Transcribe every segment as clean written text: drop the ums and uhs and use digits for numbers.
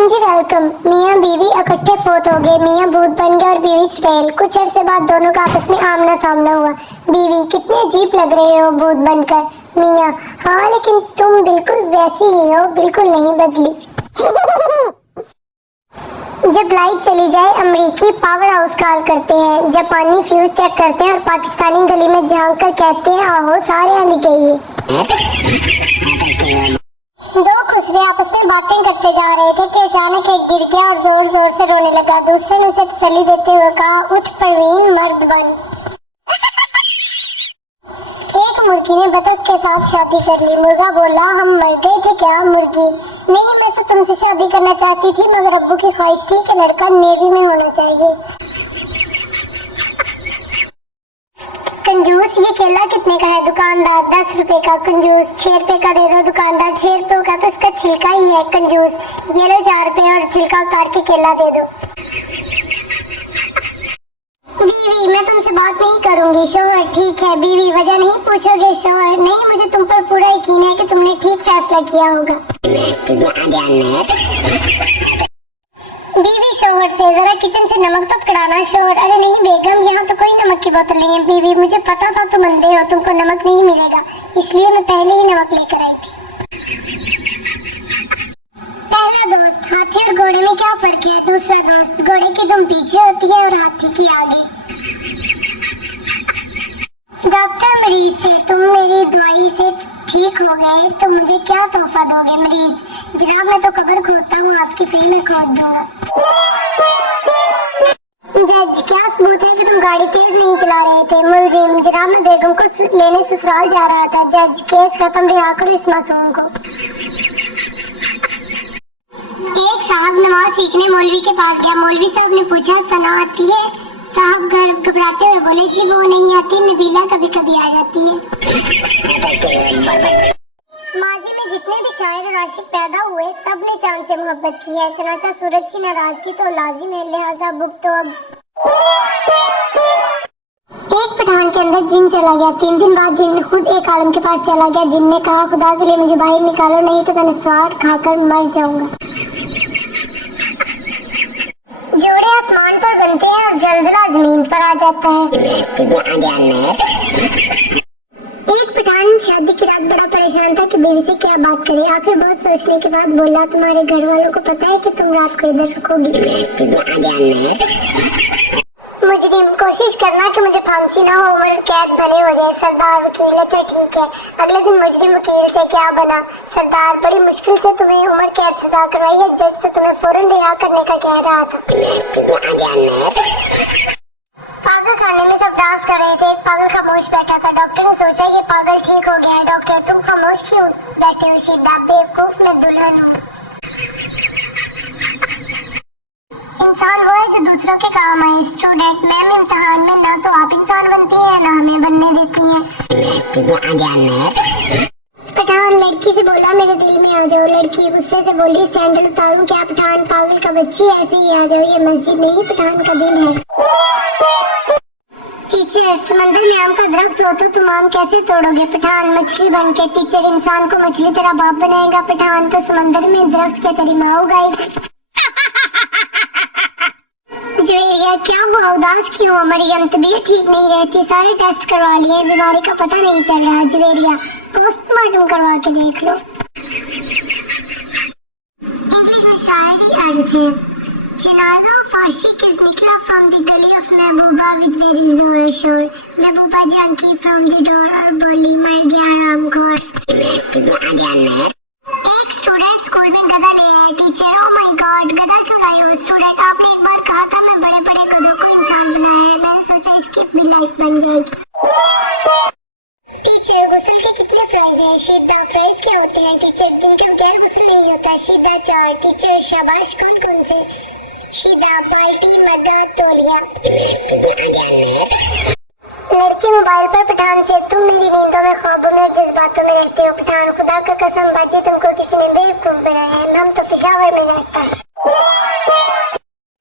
Welcome जी welcome. मियाँ बीवी इकट्ठे फोत हो गए। मियाँ भूत बन गए और बीवी चुड़ैल। कुछ अरसे बाद दोनों का आपस में आमना सामना हुआ। बीवी, कितने अजीब लग रहे हो भूत बनकर। मियाँ, हाँ लेकिन तुम बिल्कुल वैसी ही हो, बिल्कुल नहीं बदली। जब लाइट चली जाए अमेरिकी पावर हाउस कॉल करते हैं, जापानी फ्यूज चेक करते हैं और पाकिस्तानी गली में झांक कर कहते हैं आहो सारे आने गए। दो खुसरे आपस में बातें करते जा रहे थे कि अचानक एक गिर गया और जोर जोर से रोने लगा। दूसरे ने उसे तसल्ली देते हुए कहा, उठ परवीन, मर्द बन। एक मुर्गी ने बतख के साथ शादी कर ली। मुर्गा बोला, हम मर गए थे क्या? मुर्गी, नहीं मैं तो तुमसे शादी करना चाहती थी मगर अब्बू की ख्वाहिश थी कि लड़का नेवी में होना चाहिए। कंजूस, ये केला कितने का है? दुकानदार, 10 रुपए का। कंजूस, 6 रुपए का दे दो। दुकानदार, 6 रुपए का तो इसका छिलका ही है। कंजूस, ये लो 4 रुपए और छिलका उतार के केला दे दो। बीवी, मैं तुमसे बात नहीं करूंगी। शोहर, ठीक है। बीवी, वजह नहीं पूछोगे? शोहर, नहीं, मुझे तुम पर पूरा यकीन है कि तुमने ठीक फैसला किया होगा। बीवी शोहर से, जरा किचन से नमक तो पकड़ाना। शोहर, अरे नहीं बेगम, यहाँ तो कोई नमक की बोतल नहीं है। बीवी, मुझे पता था तुम अंधे हो, तुमको नमक नहीं मिलेगा, इसलिए मैं पहले ही नमक लेकर आई थी। पहला दोस्त, हाथी और घोड़े में क्या फर्क है? दूसरा दोस्त, घोड़े की दुम पीछे होती है और हाथी की आगे। डॉक्टर, मरीज से, तुम मेरी दवाई से ठीक हो गए तो मुझे क्या तोहफा दोगे? मरीज, जनाब मैं तो कब्र खोदता हूँ, आपकी फ्री में खोद दूंगा। जज, क्या सबूत है कि तुम गाड़ी तेज नहीं चला रहे थे? मुलजिम, जनाब मैं बेगम को लेने ससुराल जा रहा था। जज, केस खत्म, रिहा करो इस मासूम को। एक साहब नमाज सीखने मौलवी के पास गया। मौलवी साहब ने पूछा, सना आती है? साहब घबराते हुए बोले, जी वो नहीं आती, नबीला कभी कभी आ जाती है। माजी में जितने भी शायर और आशिक पैदा हुए सब ने चांद से मोहब्बत की है, चनाचा सूरज की नाराजगी तो लाजिम है, लिहाजा भुगतो अब। एक पठान के अंदर जिन चला गया। 3 दिन बाद जिन खुद एक आलम के पास चला गया। जिन ने कहा, खुदा के लिए मुझे बाहर निकालो, नहीं तो मैं स्वाद खाकर मर जाऊंगा। जोड़े आसमान पर बनते हैं और जलजला जमीन पर आ जाता है। एक पठान शादी की रात बड़ा परेशान था कि बीवी से क्या बात करे। आखिर बहुत सोचने के बाद बोला, तुम्हारे घर वालों को पता है कि तुम रात को इधर रुकोगी? मुजरिम, कोशिश करना कि मुझे फांसी ना हो, उम्र कैद भले हो जाए। सरदार, वकील, अच्छा ठीक है। अगले दिन मुजरिम वकील से क्या बना? सरदार, बड़ी मुश्किल से तुम्हें उम्र कैद सजा करवाई है, जज तो तुम्हें फौरन रिहा करने का कह रहा था। पागल खाने में सब डांस कर रहे थे। एक पागल खामोश बैठा था। डॉक्टर ने सोचा ये पागल ठीक हो गया है। डॉक्टर, तुम खामोश क्यों बैठे हो? शीदा, बेवकूफ, मैं दुल्हन हूँ। इंसान वो है जो दूसरों के काम आए। स्टूडेंट, मैम इम्तिहान में ना तो आप इंसान बनती है ना हमें बनने देती है। पठान लड़की से बोला, मेरे दिल में आ जाओ। लड़की गुस्से से बोली, सैंडल उतारूं क्या? पठान, पागल का बच्ची, ऐसे ही आ जाओ, ये मस्जिद नहीं पठान का दिल है। टीचर, समंदर में आम का दरख्त हो तो तुम आम कैसे तोड़ोगे? पठान, मछली बन के। टीचर, इंसान को मछली तेरा बाप बनाएगा। पठान, तो समंदर में दरख्त क्या तेरी माँ उगाएगी? जवेरिया, क्या हुआ? उदास क्यों हो? मरियम, तबीयत ठीक नहीं रहती, सारे टेस्ट करवा लिए, बीमारी का पता नहीं चल रहा। जवेरिया, पोस्टमार्टम करवा के देख लो। इंग्लिश में शायरी अर्ज है, जनाजा फाशी किस निकला फ्रॉम द गली ऑफ महबूबा विद वेरी जोर शोर। महबूबा झांकी फ्रॉम द डोर और बोली, मर गया रामखोर। एक स्टूडेंट स्कूल में गधा ले आया। टीचर, ओह माय गॉड, गधा क्यों लाए हो? स्टूडेंट, आपने एक बार कहा था मैं बड़े बड़े गधों को इंसान बनाया है, मैंने सोचा इसकी अपनी लाइफ बन जाएगी। टीचर, गुस्ल के कितने फ्राइज हैं? शीदा, फ्राइज क्या होते हैं? टीचर, जिनका बगैर गुस्ल नहीं होता। शीदा, 4। टीचर, शाबाश, कौन कौन से? शीदा, बाल्टी, मग्गा, तौलिया। लड़की मोबाइल पर पठान से, तुम मेरी नींदों में, ख्वाबों में और जज्बातों में रहते हो। पठान, खुदा का कसम बाजी, तुमको किसी ने बेवकूफ बनाया है, हम तो पेशावर में रहता है।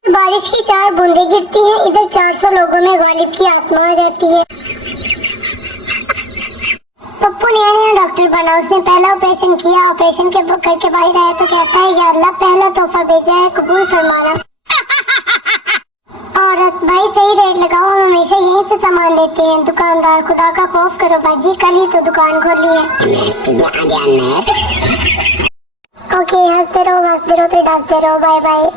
बारिश की 4 बूंदें गिरती हैं, इधर 400 लोगों में गालिब की आत्मा आ जाती है। पप्पू नया नया डॉक्टर बना, उसने पहला ऑपरेशन किया, ऑपरेशन के करके बाहर आया तो कहता है या अल्लाह पहला तोहफा भेजा है, कबूल फरमाना। औरत भाई सही रेट लगाओ, हम हमेशा यहीं से सामान लेते हैं। दुकानदार खुदा का खौफ करो बाजी, कल ही तो दुकान खोली है। ओके हंसते रहो तो डरते रहो, बाय बाय।